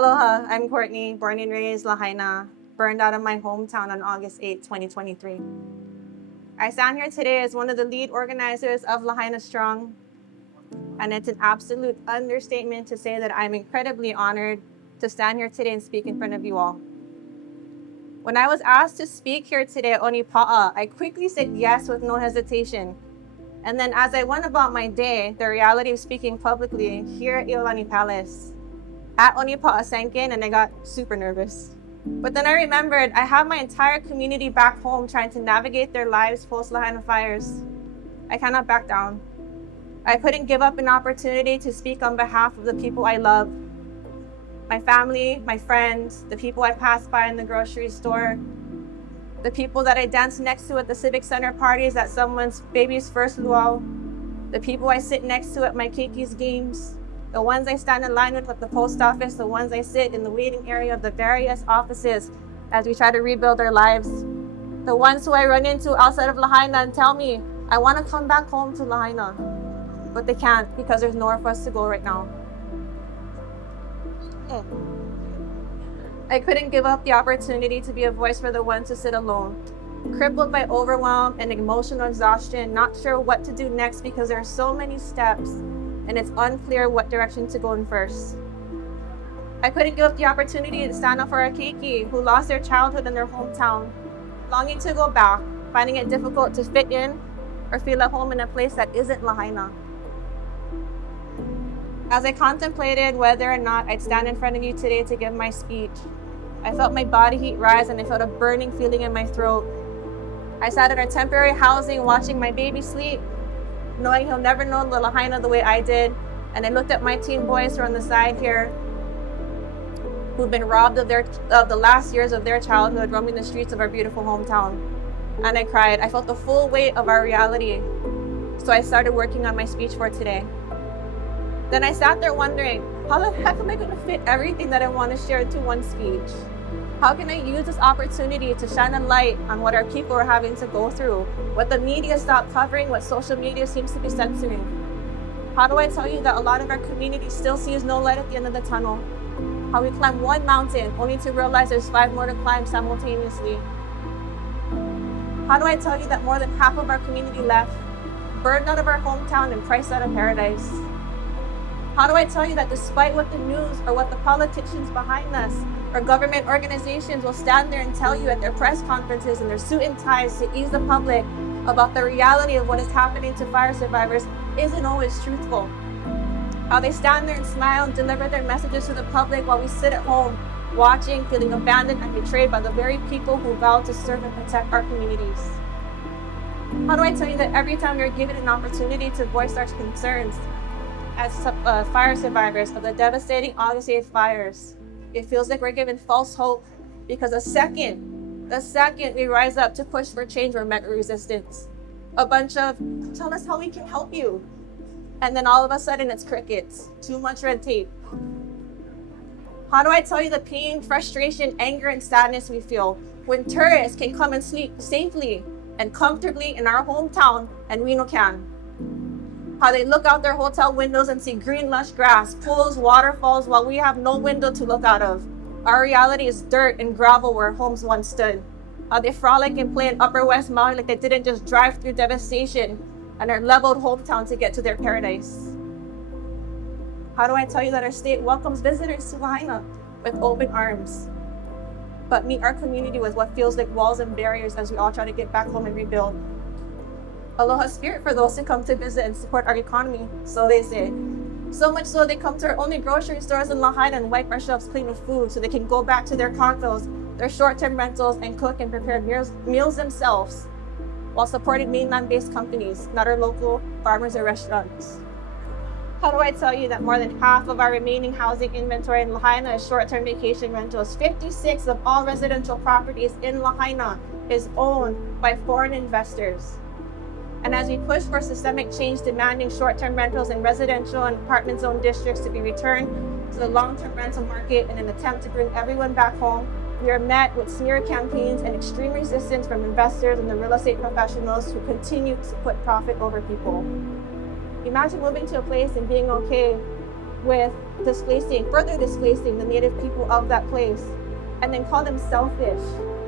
Aloha, I'm Courtney, born and raised Lāhainā, burned out of my hometown on August 8, 2023. I stand here today as one of the lead organizers of Lāhainā Strong, and it's an absolute understatement to say that I'm incredibly honored to stand here today and speak in front of you all. When I was asked to speak here today at ʻOnipaʻa, I quickly said yes with no hesitation. And then as I went about my day, the reality of speaking publicly here at Iolani Palace, at ʻOnipaʻa sank in and I got super nervous. But then I remembered I have my entire community back home trying to navigate their lives post-Lahaina fires. I cannot back down. I couldn't give up an opportunity to speak on behalf of the people I love. My family, my friends, the people I passed by in the grocery store, the people that I danced next to at the Civic Center parties at someone's baby's first luau, the people I sit next to at my keki's games, the ones I stand in line with at the post office, the ones I sit in the waiting area of the various offices as we try to rebuild our lives, the ones who I run into outside of Lahaina and tell me, I want to come back home to Lahaina, but they can't because there's nowhere for us to go right now. I couldn't give up the opportunity to be a voice for the ones who sit alone, crippled by overwhelm and emotional exhaustion, not sure what to do next because there are so many steps and it's unclear what direction to go in first. I couldn't give up the opportunity to stand up for our keiki who lost their childhood in their hometown, longing to go back, finding it difficult to fit in or feel at home in a place that isn't Lahaina. As I contemplated whether or not I'd stand in front of you today to give my speech, I felt my body heat rise and I felt a burning feeling in my throat. I sat in our temporary housing watching my baby sleep, knowing he'll never know the Lahaina the way I did, and I looked at my teen boys who are on the side here who've been robbed of the last years of their childhood roaming the streets of our beautiful hometown. And I cried. I felt the full weight of our reality. So I started working on my speech for today. Then I sat there wondering, how the heck am I going to fit everything that I want to share into one speech? How can I use this opportunity to shine a light on what our people are having to go through, what the media stopped covering, what social media seems to be censoring? How do I tell you that a lot of our community still sees no light at the end of the tunnel? How we climb one mountain only to realize there's 5 more to climb simultaneously? How do I tell you that more than half of our community left, burned out of our hometown and priced out of paradise? How do I tell you that despite what the news or what the politicians behind us or government organizations will stand there and tell you at their press conferences in their suit and ties to ease the public about the reality of what is happening to fire survivors isn't always truthful? How they stand there and smile and deliver their messages to the public while we sit at home watching, feeling abandoned and betrayed by the very people who vow to serve and protect our communities? How do I tell you that every time we're given an opportunity to voice our concerns as fire survivors of the devastating August 8th fires, it feels like we're given false hope because the second we rise up to push for change, we're met with resistance. A bunch of, tell us how we can help you. And then all of a sudden it's crickets, too much red tape. How do I tell you the pain, frustration, anger, and sadness we feel when tourists can come and sleep safely and comfortably in our hometown and we no can? How they look out their hotel windows and see green lush grass, pools, waterfalls, while we have no window to look out of. Our reality is dirt and gravel where homes once stood. How they frolic and play in Upper West Maui like they didn't just drive through devastation and our leveled hometown to get to their paradise. How do I tell you that our state welcomes visitors to Lahaina with open arms, but meet our community with what feels like walls and barriers as we all try to get back home and rebuild? Aloha spirit for those who come to visit and support our economy, so they say. So much so they come to our only grocery stores in Lahaina and wipe our shelves clean with food so they can go back to their condos, their short-term rentals, and cook and prepare meals themselves while supporting mainland-based companies, not our local farmers or restaurants. How do I tell you that more than half of our remaining housing inventory in Lahaina is short-term vacation rentals? 56 of all residential properties in Lahaina is owned by foreign investors. And as we push for systemic change demanding short-term rentals in residential and apartment zone districts to be returned to the long-term rental market in an attempt to bring everyone back home, we are met with smear campaigns and extreme resistance from investors and the real estate professionals who continue to put profit over people. Imagine moving to a place and being okay with further displacing the native people of that place, and then call them selfish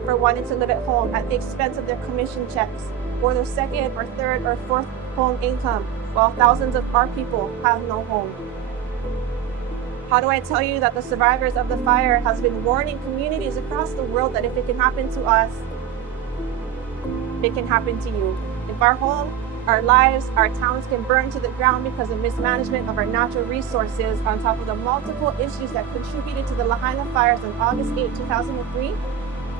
for wanting to live at home at the expense of their commission checks or their second or third or fourth home income, while thousands of our people have no home. How do I tell you that the survivors of the fire has been warning communities across the world that if it can happen to us, it can happen to you. If our home, our lives, our towns can burn to the ground because of mismanagement of our natural resources on top of the multiple issues that contributed to the Lāhainā fires on August 8, 2003,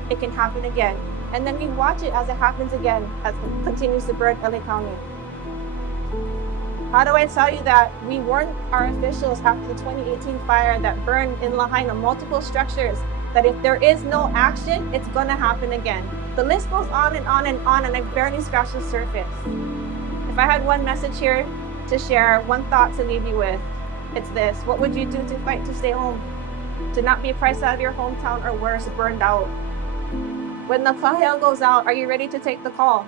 it can happen again. And then we watch it as it happens again, as it continues to burn LA County. How do I tell you that we warned our officials after the 2018 fire that burned in Lāhainā multiple structures that if there is no action, it's gonna happen again? The list goes on and on and on, and I barely scratched the surface. If I had one message here to share, one thought to leave you with, it's this: what would you do to fight to stay home? To not be priced out of your hometown or worse, burned out? When the kahea goes out, are you ready to take the call?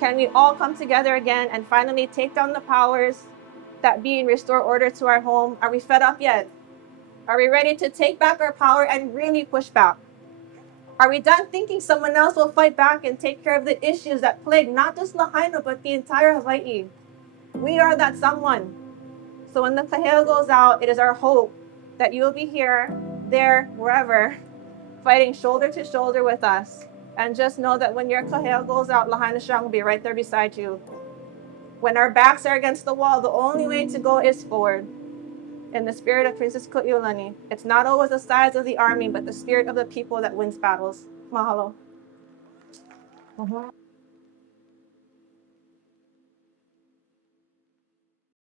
Can we all come together again and finally take down the powers that be and restore order to our home? Are we fed up yet? Are we ready to take back our power and really push back? Are we done thinking someone else will fight back and take care of the issues that plague not just Lāhainā, but the entire Hawaii? We are that someone. So when the kahea goes out, it is our hope that you will be here, there, wherever, fighting shoulder to shoulder with us. And just know that when your kahea goes out, Lāhainā Strong will be right there beside you. When our backs are against the wall, the only way to go is forward. In the spirit of Princess Kuʻiʻolani, it's not always the size of the army, but the spirit of the people that wins battles. Mahalo.